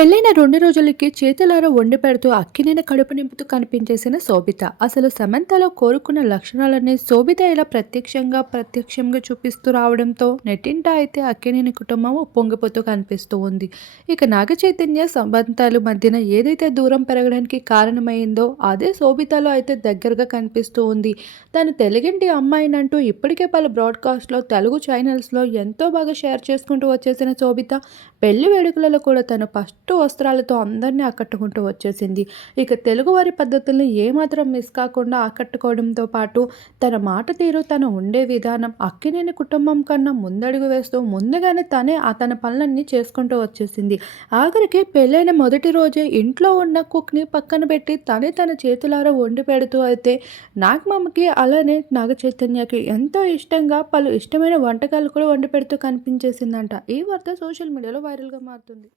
పెళ్ళైన రెండు రోజులకి చేతులారా వండి పెడుతూ అక్కినేని కడుపు నింపుతూ కనిపించేసిన శోభిత. అసలు సమంతలో కోరుకున్న లక్షణాలన్నీ శోభిత ఇలా ప్రత్యక్షంగా ప్రత్యక్షంగా చూపిస్తూ రావడంతో నెట్టింట అయితే అక్కినేని కుటుంబం పొంగిపోతూ కనిపిస్తూ ఉంది. ఇక నాగ చైతన్య సమంతాలు మధ్యన ఏదైతే దూరం పెరగడానికి కారణమైందో అదే శోభితలో అయితే దగ్గరగా కనిపిస్తూ ఉంది. తను తెలుగింటి అమ్మాయినంటూ ఇప్పటికే పలు బ్రాడ్కాస్ట్లో తెలుగు ఛానల్స్లో ఎంతో బాగా షేర్ చేసుకుంటూ వచ్చేసిన శోభిత పెళ్ళి వేడుకలలో కూడా తను ఫస్ట్ వస్త్రాలతో అందరినీ ఆకట్టుకుంటూ వచ్చేసింది. ఇక తెలుగువారి పద్ధతుల్ని ఏమాత్రం మిస్ కాకుండా ఆకట్టుకోవడంతో పాటు తన మాట తీరు తను ఉండే విధానం అక్కినేని కుటుంబం కన్నా ముందడుగు వేస్తూ ముందుగానే తనే ఆ తన పనులన్నీ చేసుకుంటూ వచ్చేసింది. ఆఖరికి పెళ్ళైన మొదటి రోజే ఇంట్లో ఉన్న కుక్ని పక్కన పెట్టి తనే తన చేతులారా వండి పెడుతూ అయితే నాగమ్మకి అలానే నాగ చైతన్యకి ఎంతో ఇష్టంగా పలు ఇష్టమైన వంటకాలు కూడా వండి పెడుతూ కనిపించేసిందంట. ఈ వార్త సోషల్ మీడియాలో వైరల్గా మారుతుంది.